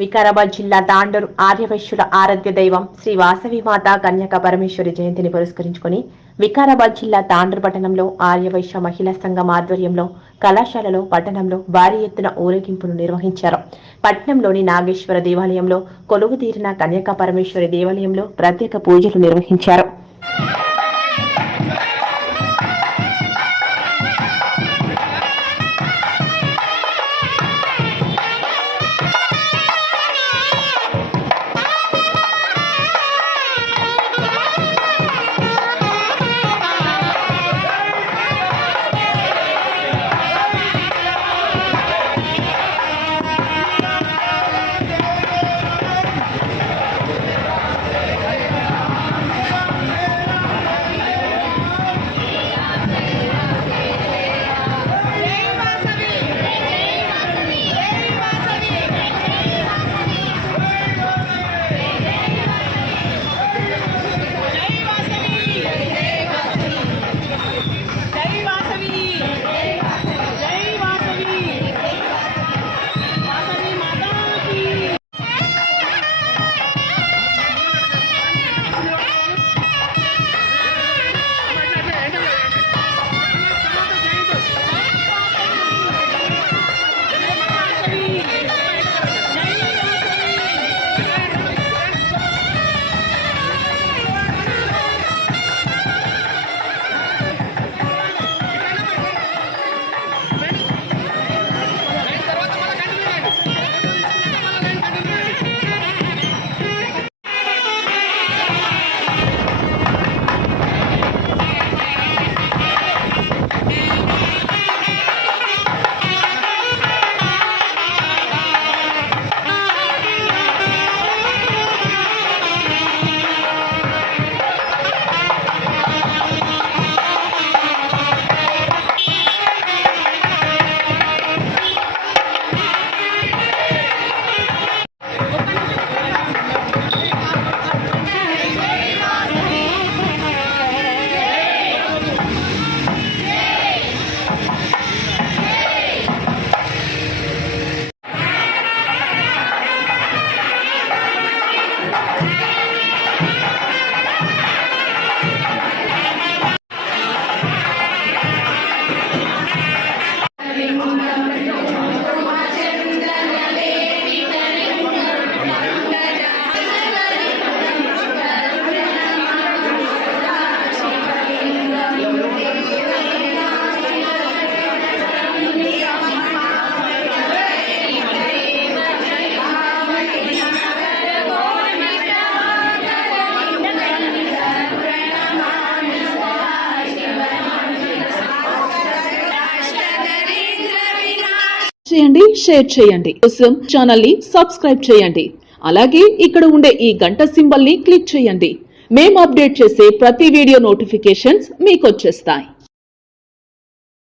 వికారాబాద్ జిల్లా తాండూరు ఆర్యవైశ్యుల ఆరాధ్య దైవం శ్రీ వాసవి మాత కన్యక పరమేశ్వరి జయంతిని పురస్కరించుకుని వికారాబాద్ జిల్లా తాండూరు పట్టణంలో ఆర్యవైశ్య మహిళా సంఘం ఆధ్వర్యంలో కళాశాలలో పట్టణంలో భారీ ఎత్తున ఊరేగింపును నిర్వహించారు. పట్టణంలోని నాగేశ్వర దేవాలయంలో కొలువుదీరిన కన్యక పరమేశ్వరి దేవాలయంలో ప్రత్యేక పూజలు నిర్వహించారు. చేయండి, షేర్ చేయండి. కోసం ఛానల్ ని సబ్స్క్రైబ్ చేయండి. అలాగే ఇక్కడ ఉండే ఈ గంట సింబల్ ని క్లిక్ చేయండి. మేము అప్డేట్ చేసే ప్రతి వీడియో నోటిఫికేషన్స్ మీకు వచ్చేస్తాయి.